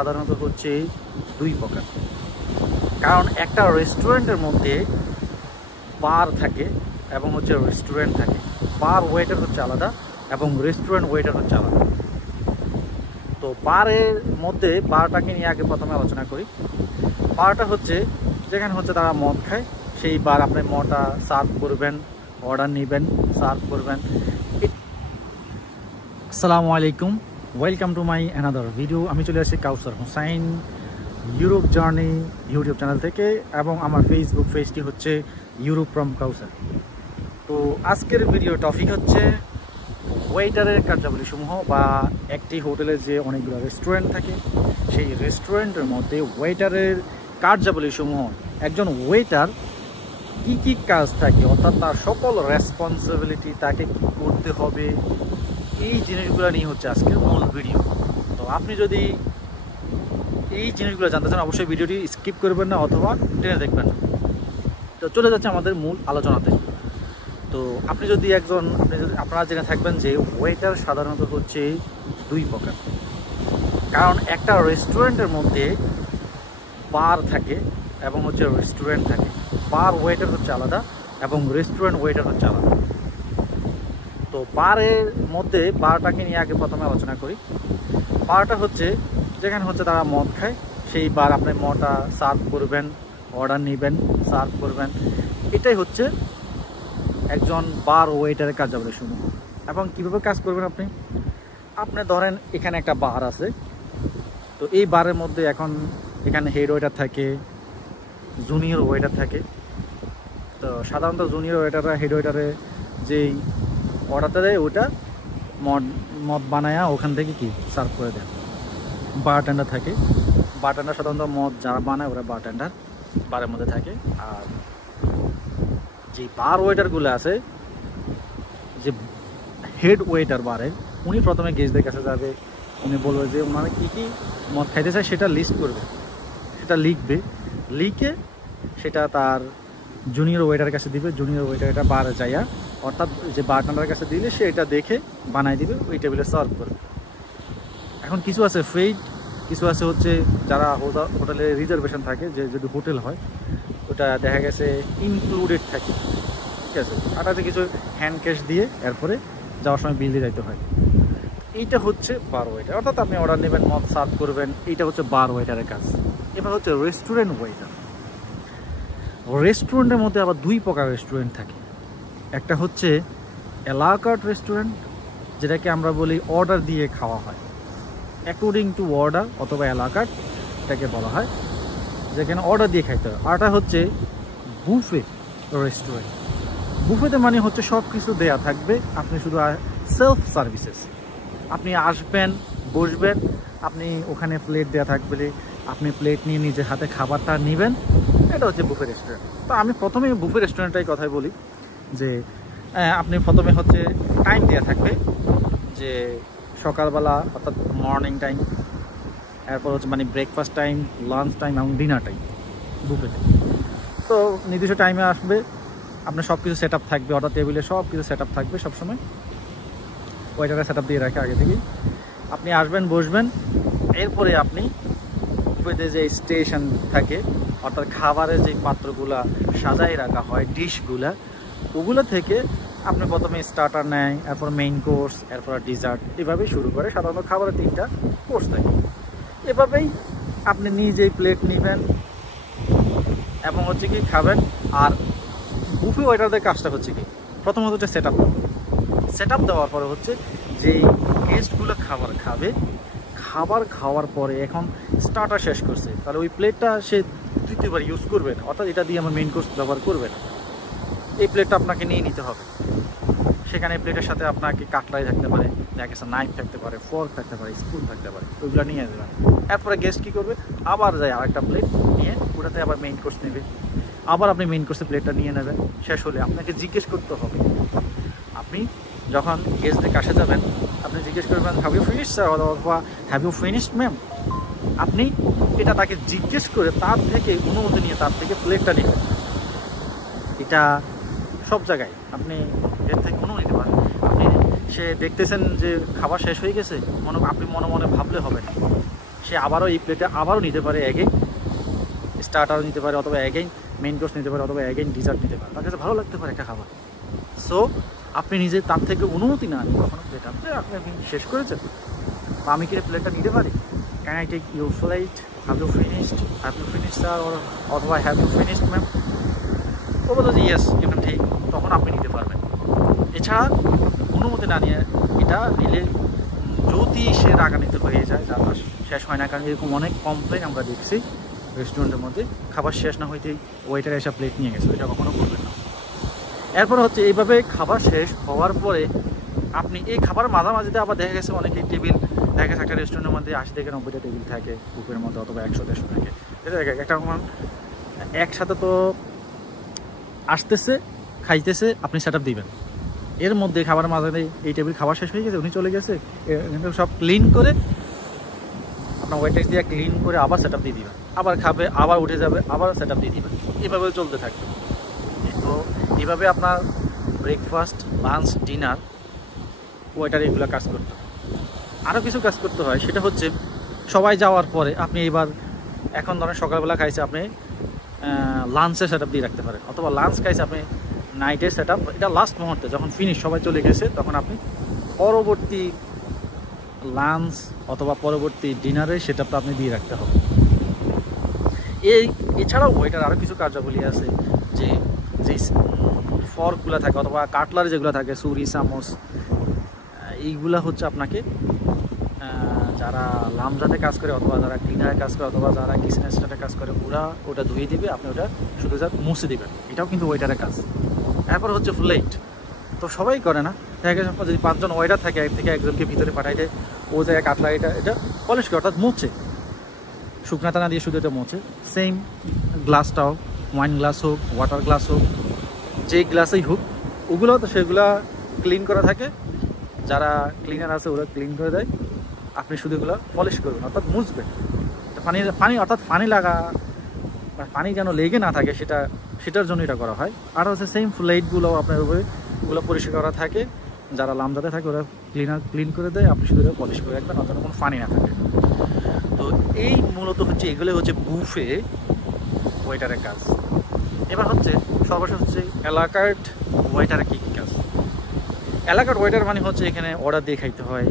সাধারণত হচ্ছে দুই প্রকার। কারণ একটা রেস্টুরেন্টের মধ্যে বার থাকে এবং হচ্ছে রেস্টুরেন্ট থাকে। বার ওয়েটার হচ্ছে আলাদা এবং রেস্টুরেন্ট ওয়েটার হচ্ছে আলাদা। তো বারের মধ্যে বারটাকে নিয়ে আগে প্রথমে আলোচনা করি। বারটা হচ্ছে যেখানে হচ্ছে তারা মদ খায়, সেই বার আপনি মদটা সার্ভ করবেন, অর্ডার নেবেন, সার্ভ করবেন। আসসালামু আলাইকুম, welcome to my another video. আমি চলে আসছি Kausar Hussain Europe journey YouTube channel থেকে, এবং আমার ফেসবুক পেজটি হচ্ছে ইউরোপ ফ্রম কাউসার। তো আজকের ভিডিও টপিক হচ্ছে ওয়েটারের কার্যাবলীসমূহ, বা একটি হোটেলে যে অনেকগুলো রেস্টুরেন্ট থাকে সেই রেস্টুরেন্টের মধ্যে ওয়েটারের কার্যাবলীসমূহ। একজন ওয়েটার কী কী কাজ থাকে, অর্থাৎ তার সকল রেসপন্সিবিলিটি, তাকে কী করতে হবে, এই জিনিসগুলো নিয়ে হচ্ছে আজকের মূল ভিডিও। তো আপনি যদি এই জিনিসগুলো জানতে চান অবশ্যই ভিডিওটি স্কিপ করবেন না অথবা টেনে দেখবেন না। তো চলে যাচ্ছে আমাদের মূল আলোচনাতে। তো আপনারা জেনে থাকবেন যে ওয়েটার সাধারণত হচ্ছে দুই প্রকার। কারণ একটা রেস্টুরেন্টের মধ্যে বার থাকে এবং হচ্ছে রেস্টুরেন্ট থাকে। বার ওয়েটার হচ্ছে আলাদা এবং রেস্টুরেন্ট ওয়েটার হচ্ছে আলাদা। তো বারের মধ্যে বারটাকে নিয়ে আগে প্রথমে আলোচনা করি। বারটা হচ্ছে যেখানে হচ্ছে তারা মদ খায়, সেই বার আপনি মদটা সার্ভ করবেন, অর্ডার নেবেন, সার্ভ করবেন। এটাই হচ্ছে একজন বার ওয়েটারের কার্যাবলীসমূহ। এবং কীভাবে কাজ করবেন আপনি ধরেন এখানে একটা বার আছে। তো এই বারের মধ্যে এখানে হেড ওয়েটার থাকে, জুনিয়র ওয়েটার থাকে। তো সাধারণত জুনিয়র ওয়েটাররা হেড ওয়েটারে যেই অর্ডারটা দেয় ওটা মদ বানায়া ওখান থেকে কি সার্ভ করে দেয়। বারটেন্ডার থাকে, বারটেন্ডার সাধারণত মদ যারা বানায় ওরা বারটেন্ডার বারের মধ্যে থাকে। আর যে বার ওয়েটারগুলো আছে, যে হেড ওয়েটার বারের, উনি প্রথমে গেস্টদের কাছে যাবে, উনি বলবে যে ওনারা কী কী মদ খাইতে চায় সেটা লিস্ট করবে, সেটা লিখে সেটা তার জুনিয়র ওয়েটারের কাছে দিবে। জুনিয়র ওয়েটার এটা বারে যাইয়া, অর্থাৎ যে বারটেন্ডারের কাছে দিলে সে এটা দেখে বানাই দিবে, ওই টেবিলে সার্ভ করবে। এখন কিছু আছে ফ্রেড, কিছু আছে হচ্ছে যারা হোটেলে রিজার্ভেশন থাকে, যে যদি হোটেল হয় ওটা দেখা গেছে ইনক্লুডেড থাকে, ঠিক আছে। আর আছে কিছু হ্যান্ড ক্যাশ দিয়ে এরপরে যাওয়ার সময় বিল দিয়ে যাইতে হয়। এইটা হচ্ছে বার ওয়েটার, অর্থাৎ আপনি অর্ডার নেবেন, মদ সার্ভ করবেন, এইটা হচ্ছে বার ওয়েটারের কাজ। এবার হচ্ছে রেস্টুরেন্ট ওয়েটার। রেস্টুরেন্টের মধ্যে আবার দুই প্রকার রেস্টুরেন্ট থাকে। একটা হচ্ছে এলাকার রেস্টুরেন্ট, যেটাকে আমরা বলি অর্ডার দিয়ে খাওয়া হয়, অ্যাকর্ডিং টু অর্ডার অথবা এলাকার, এটাকে বলা হয়, যেখানে অর্ডার দিয়ে খাইতে হয়। আরটা হচ্ছে বুফে রেস্টুরেন্ট। বুফেতে মানে হচ্ছে সব কিছু দেয়া থাকবে, আপনি শুধু সেলফ সার্ভিসেস। আপনি আসবেন, বসবেন, আপনি ওখানে প্লেট দেওয়া থাকবে, আপনি প্লেট নিয়ে নিজের হাতে খাবারটা নেবেন। এটা হচ্ছে বুফে রেস্টুরেন্ট। তো আমি প্রথমে বুফে রেস্টুরেন্টটাই কথাই বলি, যে আপনি প্রথমে হচ্ছে টাইম দেওয়া থাকবে, যে সকালবেলা অর্থাৎ মর্নিং টাইম, এরপর হচ্ছে মানে ব্রেকফাস্ট টাইম, লাঞ্চ টাইম এবং ডিনার টাইম বুফেতে। তো নির্দিষ্ট টাইমে আসবে, আপনার সব কিছু সেট আপ থাকবে, অর্ডার টেবিলে সব কিছু সেট আপ থাকবে সবসময়, ওয়েটারে সেট আপ দিয়ে রাখে আগে থেকেই। আপনি আসবেন, বসবেন, এরপরে আপনি বুফেতে যে স্টেশন থাকে, অর্থাৎ খাবারের যে পাত্রগুলা সাজাই রাখা হয়, ডিশগুলা, ওগুলো থেকে আপনি প্রথমে স্টার্টার নেয়, এরপর মেইন কোর্স, এরপর ডিজার্ট, এভাবেই শুরু করে। সাধারণত খাবারের 3টা কোর্স থাকে। এভাবেই আপনি নিজেই প্লেট নেবেন এবং হচ্ছে কি খাবেন। আর বুফে ওয়েটারদের কাজটা হচ্ছে কি, প্রথমত হচ্ছে সেট আপ দেওয়ার পরে হচ্ছে যেই গেস্টগুলো খাবার খাবে, খাবার খাওয়ার পরে এখন স্টার্টার শেষ করছে, তাহলে ওই প্লেটটা সে তৃতীয়বার ইউজ করবে না, অর্থাৎ এটা দিয়ে আমার মেইন কোর্স ব্যবহার করবে না। এই প্লেটটা আপনাকে নিয়ে নিতে হবে। সেখানে প্লেটের সাথে আপনাকে কাটলাই থাকতে পারে, দেখা গেছে নাইফ থাকতে পারে, ফর্ক থাকতে পারে, স্পুন থাকতে পারে, ওইগুলো নিয়ে দেবেন। এরপরে গেস্ট কী করবে, আবার যায় আরেকটা প্লেট নিয়ে ওটাতে আবার মেইন কোর্স নেবে, আবার আপনি মেইন কোর্সের প্লেটটা নিয়ে নেবেন। শেষ হলে আপনাকে জিজ্ঞেস করতে হবে, আপনি যখন গেস্টদের কাছে যাবেন আপনি জিজ্ঞেস করবেন হ্যাভ ইউ ফিনিশড স্যার, অথবা হ্যাভ ইউ ফিনিশড ম্যাম। আপনি এটা তাকে জিজ্ঞেস করে তার থেকে অনুমতি নিয়ে তার থেকে প্লেটটা নেবেন। এটা সব জায়গায় আপনি এর থেকে অনুমতি নিতে পারেন। আপনি সে দেখতেছেন যে খাবার শেষ হয়ে গেছে, আপনি মনে মনে ভাবলে হবে না, সে আবারও এই প্লেটে আবারও নিতে পারে অ্যাগেইন স্টার্টারও নিতে পারে, অথবা অ্যাগেইন মেইন কোর্স নিতে পারে, অথবা অ্যাগেইন ডিজার্ট নিতে পারে। তার কাছে ভালো লাগতে পারে একটা খাবার। সো আপনি নিজে তার থেকে অনুমতি না নিন কখনো প্লেট আপনি শেষ করেছেন, বা আমি কি প্লেটটা নিতে পারি, can I take your plate, have you finished sir, অথবা হ্যাভ ইউ ফিনিশড ম্যাম। ও বলতো যে ইয়েস ইউ ক্যান টেক, তখন আপনি নিতে পারবেন। এছাড়া অনুমতি না নিয়ে এটা নিলে যদি সে রাগান্বিত হয়ে যায়, যারা শেষ হয় না, কারণ এরকম অনেক কমপ্লেন আমরা দেখছি রেস্টুরেন্টের মধ্যে, খাবার শেষ না হইতেই ওয়েটার এসে প্লেট নিয়ে গেছে, এটা কখনো করবেন না। এরপর হচ্ছে এইভাবে খাবার শেষ হওয়ার পরে আপনি এই খাবার মাঝামাঝিতে আবার দেখা গেছে অনেকেই টেবিল, দেখা গেছে একটা রেস্টুরেন্টের মধ্যে 80 থেকে 90টা টেবিল থাকে গ্রুপের মধ্যে, অথবা 100-150 থাকে, এটা একটা একসাথে তো আসতেছে খাইতেছে, আপনি সেট আপ দিবেন। এর মধ্যে খাবার মাঝামাঝি এই টেবিল খাবার শেষ হয়ে গেছে, উনি চলে গেছে, সব ক্লিন করে আপনার ওয়েটার্স দিয়ে ক্লিন করে আবার সেট আপ দিয়ে দিবেন, আবার খাবে, আবার উঠে যাবে, আবার সেট আপ দিয়ে দিবেন, এভাবে চলতে থাকবে। তো এইভাবে আপনার ব্রেকফাস্ট, লাঞ্চ, ডিনার ওয়েটার এগুলো কাজ করতে হয়। আরও কিছু কাজ করতে হয়, সেটা হচ্ছে সবাই যাওয়ার পরে আপনি এবার এখন ধরেন সকালবেলা খাইছে, আপনি লাঞ্চের সেট আপ দিয়ে রাখতে পারেন, অথবা লাঞ্চ খাইছে আপনি নাইটের সেট আপ, এটা লাস্ট মুহূর্তে যখন ফিনিশ সবাই চলে গেছে তখন আপনি পরবর্তী লাঞ্চ অথবা পরবর্তী ডিনারে সেট আপটা আপনি দিয়ে রাখতে হবে। এছাড়াও ওয়েটার আরও কিছু কার্যাবলী আছে, যে ফর্কগুলো থাকে অথবা কাটলারি যেগুলো থাকে, ছুরি, চামচ, এইগুলা হচ্ছে আপনাকে যারা লামজাতে কাজ করে, অথবা যারা ক্লিনারে কাজ করে, অথবা যারা কিচেন অ্যাসিস্ট্যান্টে কাজ করে, ওটা ধুয়ে দিবে, আপনি ওটা শুধু যা মুছে দিবেন, এটাও কিন্তু ওয়েটারের কাজ। এরপর হচ্ছে প্লেট, তো সবাই করে না, দেখা গেছে যদি 5 জন ওয়েটার থাকে, এক থেকে একজনকে ভিতরে পাঠাই দেয়, ও জায়গায় কাটলারিটা এটা পলিশ করে, অর্থাৎ মুছে, শুকনা টানা দিয়ে শুধু এটা মুছে। সেম গ্লাসটাও, ওয়াইন গ্লাস হোক, ওয়াটার গ্লাস হোক, যে গ্লাসেই হোক, ওগুলো তো সেগুলা ক্লিন করা থাকে, যারা ক্লিনার আছে ওরা ক্লিন করে দেয়, আপনি শুধু এগুলো পলিশ করবেন, অর্থাৎ মুছবেন। পানি অর্থাৎ পানি যেন লেগে না থাকে, সেটার জন্য এটা করা হয়। আর হচ্ছে সেম প্লেটগুলো আপনার উপরে ওগুলো পরিষ্কার করা থাকে, যারা লামজাতে থাকে ওরা ক্লিন করে দেয়, আপনি শুধু পলিশ করে রাখবেন, অর্থাৎ কোনো পানি না থাকে। তো এই মূলত হচ্ছে এগুলো হচ্ছে বুফে ওয়েটারের কাজ। এবার হচ্ছে সর্বশেষ হচ্ছে এলাকার ওয়েটারের কী কী কাজ। এলাকার ওয়েটার মানে হচ্ছে এখানে অর্ডার দিয়ে খাইতে হয়,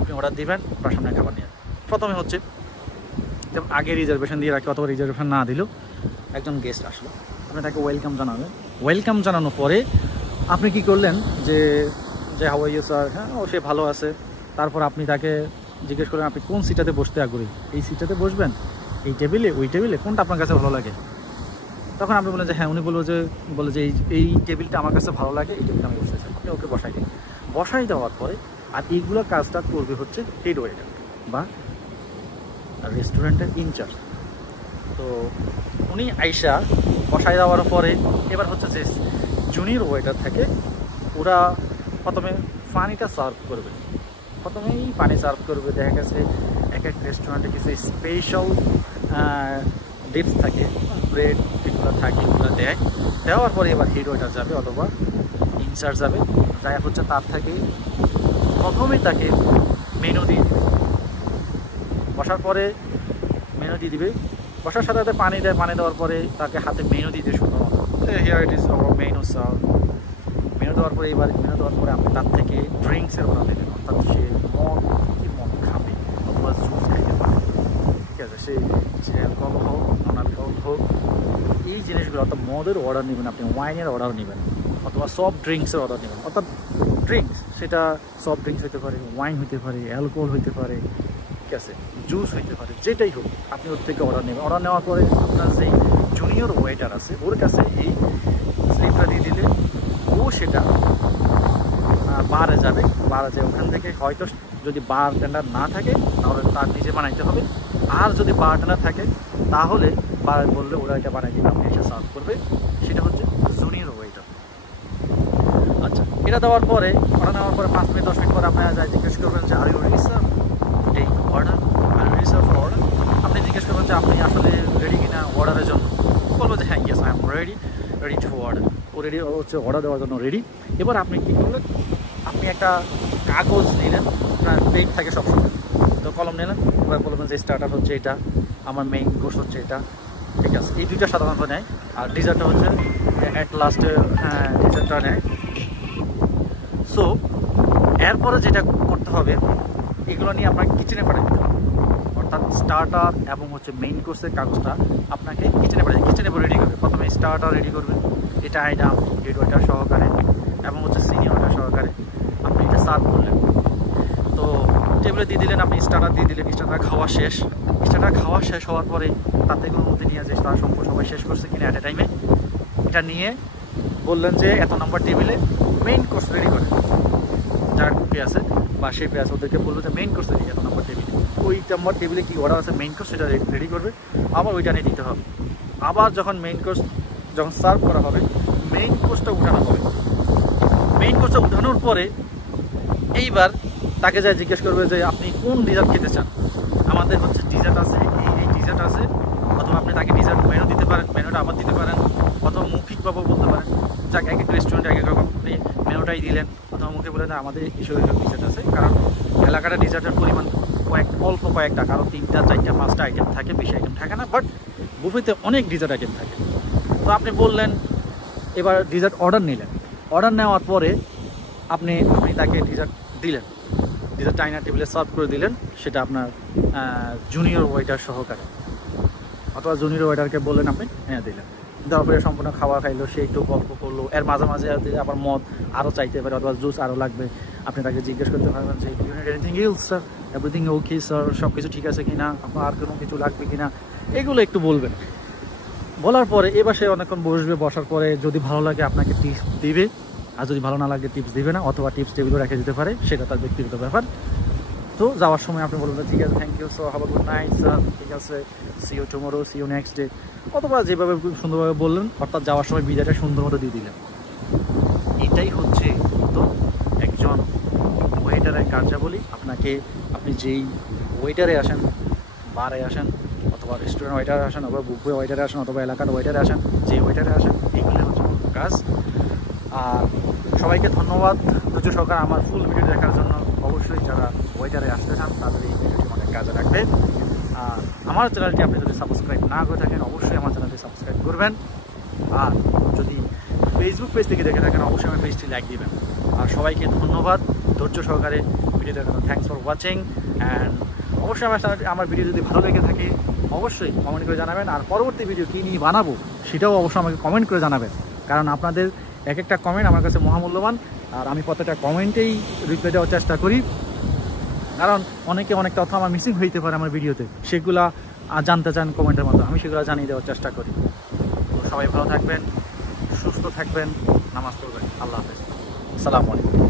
আপনি অর্ডার দিবেন, আপনার সামনে খাবার নিয়ে। প্রথমে হচ্ছে যেমন আগে রিজার্ভেশন দিয়ে রাখি, অথবা রিজার্ভেশন না দিলেও একজন গেস্ট আসলো, আপনি তাকে ওয়েলকাম জানাবেন। ওয়েলকাম জানানোর পরে আপনি কি করলেন, যে হাউ আর ইউ স্যার, হ্যাঁ ও সে ভালো আছে। তারপর আপনি তাকে জিজ্ঞেস করলেন আপনি কোন সিটাতে বসতে আগ্রহী, এই সিটাতে বসবেন, এই টেবিলে, ওই টেবিলে, কোনটা আপনার কাছে ভালো লাগে। তখন আপনি বলেন যে হ্যাঁ, উনি বলে যে এই টেবিলটা আমার কাছে ভালো লাগে, এই টেবিলটা আমি বসতে চাই, আপনি ওকে বসাই দেওয়ার পরে আর এইগুলো কাজটা করবে হচ্ছে হেড ওয়েটার বা রেস্টুরেন্টের ইনচার্জ। তো উনি আইসা বসাই দেওয়ার পরে এবার হচ্ছে যে জুনিয়র ওয়েটার থাকে, ওরা প্রথমে পানিটা সার্ভ করবে, দেখা গেছে এক এক রেস্টুরেন্টে কিছু স্পেশাল ডিপস থাকে, ব্রেড এগুলো থাকে, এগুলো দেওয়ার পরে এবার হেড ওয়েটার যাবে অথবা ইনচার্জ যাবে, যাই হচ্ছে তার থেকে প্রথমেই তাকে মেনু দিয়ে দিবে। বসার পরে মেনু দিয়ে দিবে, বসার সাথে সাথে পানি দেওয়ার পরে তাকে হাতে মেনু দিতে শুরু হবে, here it is our menu sir. Menu দেওয়ার পরে আপনি তার থেকে ড্রিঙ্কসের অর্ডার দেবেন, অর্থাৎ সে মদ খাবে অথবা জুস খাইতে পারে, ঠিক আছে, সে অ্যালকোহল হোক, নন অ্যালকোহল হোক, এই জিনিসগুলো, অর্থাৎ মদের অর্ডার নেবেন, আপনি ওয়াইনের অর্ডার নেবেন, অথবা সফট ড্রিঙ্কসের অর্ডার নেবেন। অর্থাৎ ড্রিঙ্কস, সেটা সফট ড্রিঙ্কস হতে পারে, ওয়াইন হতে পারে, অ্যালকোহল হতে পারে, ঠিক আছে, জুস হইতে পারে, যেটাই হোক আপনি ওর থেকে অর্ডার নেবেন। অর্ডার নেওয়ার পরে আপনার যেই জুনিয়র ওয়েটার আছে ওর কাছে এই স্লিপটা দিয়ে দিলে ও সেটা বারে যাবে, ওখান থেকে হয়তো যদি বার টেন্ডার না থাকে তাহলে তার নিজে বানাইতে হবে, আর যদি বার টেন্ডার থাকে তাহলে বার বললে ওরা এটা বানাই দিবে, আপনি এসে সার্ভ করবে, সেটা হচ্ছে জুনিয়র ওয়েটার। আচ্ছা, এটা দেওয়ার পরে অর্ডার নেওয়ার পরে 5 মিনিট 10 মিনিট পরে আপনারা যাই জিজ্ঞেস করবেন যে are you ready sir, take order, are you ready sir for order. আপনি জিজ্ঞেস করবেন যে আপনি আসলে রেডি কিনা অর্ডারের জন্য, বলবো যে হ্যাঁ yes I am ready to order, ও রেডি হচ্ছে অর্ডার দেওয়ার জন্য রেডি। এবার আপনি কী করলেন, আপনি একটা কাগজ নিলেন, আপনার পেজ থাকে সবসময়, তো তো কলম নিলেন, এবার বলবেন যে স্টার্টার হচ্ছে এটা, আমার মেইন কোর্স হচ্ছে এটা, ঠিক আছে। এই দুইটা সাধারণত নেয়, আর ডিজার্টটা হচ্ছে অ্যাট লাস্টে, হ্যাঁ ডিজার্টটা নেয়। সো এরপরে যেটা করতে হবে, এগুলো নিয়ে আপনাকে কিচেনে পাঠিয়ে দিতে হবে, অর্থাৎ স্টার্টার এবং হচ্ছে মেইন কোর্সের কাগজটা আপনাকে কিচেনে পাঠিয়ে, কিচেনে রেডি করবে। প্রথমে স্টার্টার রেডি করবেন, এটা আইটেম ডেট ওয়েটার সহকারে এবং হচ্ছে সিনিয়র ওয়েটার সহকারে আপনি এটা সার্ভ করলেন। তো টেবিলে দিয়ে দিলেন, আপনি স্টার্টার দিয়ে দিলেন, স্টার্টার খাওয়া শেষ। স্টার্টার খাওয়া শেষ হওয়ার পরে তাতে কোনো মধ্যে নিয়ে যে তারা সম্পূর্ণ সবাই শেষ করছে কিনা অ্যাট এ টাইমে, এটা নিয়ে বললেন যে এত নম্বর টেবিলে মেইন কোর্স রেডি করে, যারা কুকে আছে বা শেফে আছে ওদেরকে বললো যে মেইন কোর্স রেডি এত নম্বর টেবিলে, ওই নম্বর টেবিলে কি অর্ডার আছে মেইন কোর্স সেটা রেডি করবে, আবার ওইটা নিয়ে দিতে হবে। আবার যখন মেইন কোর্স যখন সার্ভ করা হবে, মেইন কোর্সটা উঠানো হবে। মেইন কোর্সটা উঠানোর পরে এইবার তাকে যা জিজ্ঞেস করবে যে আপনি কোন ডিজার্ট খেতে চান, আমাদের হচ্ছে ডিজার্ট আছে, এই ডিজার্ট আছে, অথবা আপনি তাকে ডিজার্ট মেনু দিতে পারেন, মেনুটা আবার দিতে পারেন, অথবা মৌখিকভাবেও বলতে পারেন, যাক এক এক রেস্টুরেন্টে এক এক রকম আপনি মেনুটাই দিলেন, অথবা মুখে বলে আমাদের এইসব ডিজার্ট আছে। কারণ এলাকাটা ডিজার্টের পরিমাণ অল্প কয়েকটা, কারণ 3টা 4টা 5টা আইটেম থাকে, বেশি আইটেম থাকে না, বাট বুফেতে অনেক ডিজার্ট আইটেম থাকে। তো আপনি বললেন, এবার ডিজার্ট অর্ডার নিলেন, অর্ডার নেওয়ার পরে আপনি তাকে ডিজার্ট দিলেন, ডিজার্ট ডাইনার টেবিলে সার্ভ করে দিলেন, সেটা আপনার জুনিয়র ওয়েটার সহকারে, অথবা জুনিয়র ওয়েটারকে বললেন আপনি হ্যাঁ দিলেন। দেওয়ার পরে সম্পূর্ণ খাওয়া খাইলো, সে একটু গল্প করলো, এর মাঝে মাঝে আবার মদ আরও চাইতে পারে, অথবা জুস আরও লাগবে, আপনি তাকে জিজ্ঞেস করতে পারবেন যে anything else sir, everything okay sir, সব কিছু ঠিক আছে কিনা, আপনার আর কোনো কিছু লাগবে কিনা, এগুলো একটু বলবেন। বলার পরে এবার সে অনেকক্ষণ বসবে, বসার পরে যদি ভালো লাগে আপনাকে টিপস দিবে, আর যদি ভালো না লাগে টিপস দিবে না, অথবা টিপস টেবিলও রেখে দিতে পারে, সেটা তার ব্যক্তিগত ব্যাপার। তো যাওয়ার সময় আপনি বলবেন ঠিক আছে thank you, so have a good night sir, ঠিক আছে, see you tomorrow, see you next day, অথবা যেভাবে সুন্দরভাবে বললেন, অর্থাৎ যাওয়ার সময় বিদায়টা সুন্দর মতো দিয়ে দিলেন। এটাই হচ্ছে তো একজন ওয়েটারের কার্যাবলী। আপনি যেই ওয়েটারে আসেন, বারে আসেন, অথবা রেস্টুরেন্ট ওয়েটারে আসেন, অথবা বুফে ওয়েটারে আসেন, অথবা এলাকার ওয়েটারে আসেন, যে ওয়েটারে আসেন, এইগুলো হচ্ছে কাজ। আর সবাইকে ধন্যবাদ ধৈর্য সহকারে আমার ফুল ভিডিও দেখার জন্য। অবশ্যই যারা ওয়েটারে আসতে চান তাদের এই ভিডিওটি অনেক কাজে লাগবে। আর আমার চ্যানেলটি আপনি যদি সাবস্ক্রাইব না করে থাকেন, অবশ্যই আমার চ্যানেলটি সাবস্ক্রাইব করবেন। আর যদি ফেসবুক পেজ থেকে দেখে থাকেন, অবশ্যই আমার পেজটি লাইক দিবেন। আর সবাইকে ধন্যবাদ ধৈর্য সহকারে ভিডিও দেখার জন্য। Thanks for watching. অ্যান্ড অবশ্যই আমার ভিডিও যদি ভালো লেগে থাকে অবশ্যই কমেন্ট করে জানাবেন। আর পরবর্তী ভিডিও কী নিয়ে বানাবো সেটাও অবশ্যই আমাকে কমেন্ট করে জানাবেন, কারণ আপনাদের এক একটা কমেন্ট আমার কাছে মহামূল্যবান। আর আমি প্রত্যেকটা কমেন্টেই রিপ্লাই দেওয়ার চেষ্টা করি, কারণ অনেকে অনেক তথ্য আমার মিসিং হইতে পারে আমার ভিডিওতে, সেগুলা জানতে চান কমেন্টের মাধ্যমে, আমি সেগুলো জানিয়ে দেওয়ার চেষ্টা করি। তো সবাই ভালো থাকবেন, সুস্থ থাকবেন, নামাজ পড়বেন। আল্লাহ হাফেজ, আসসালামু আলাইকুম।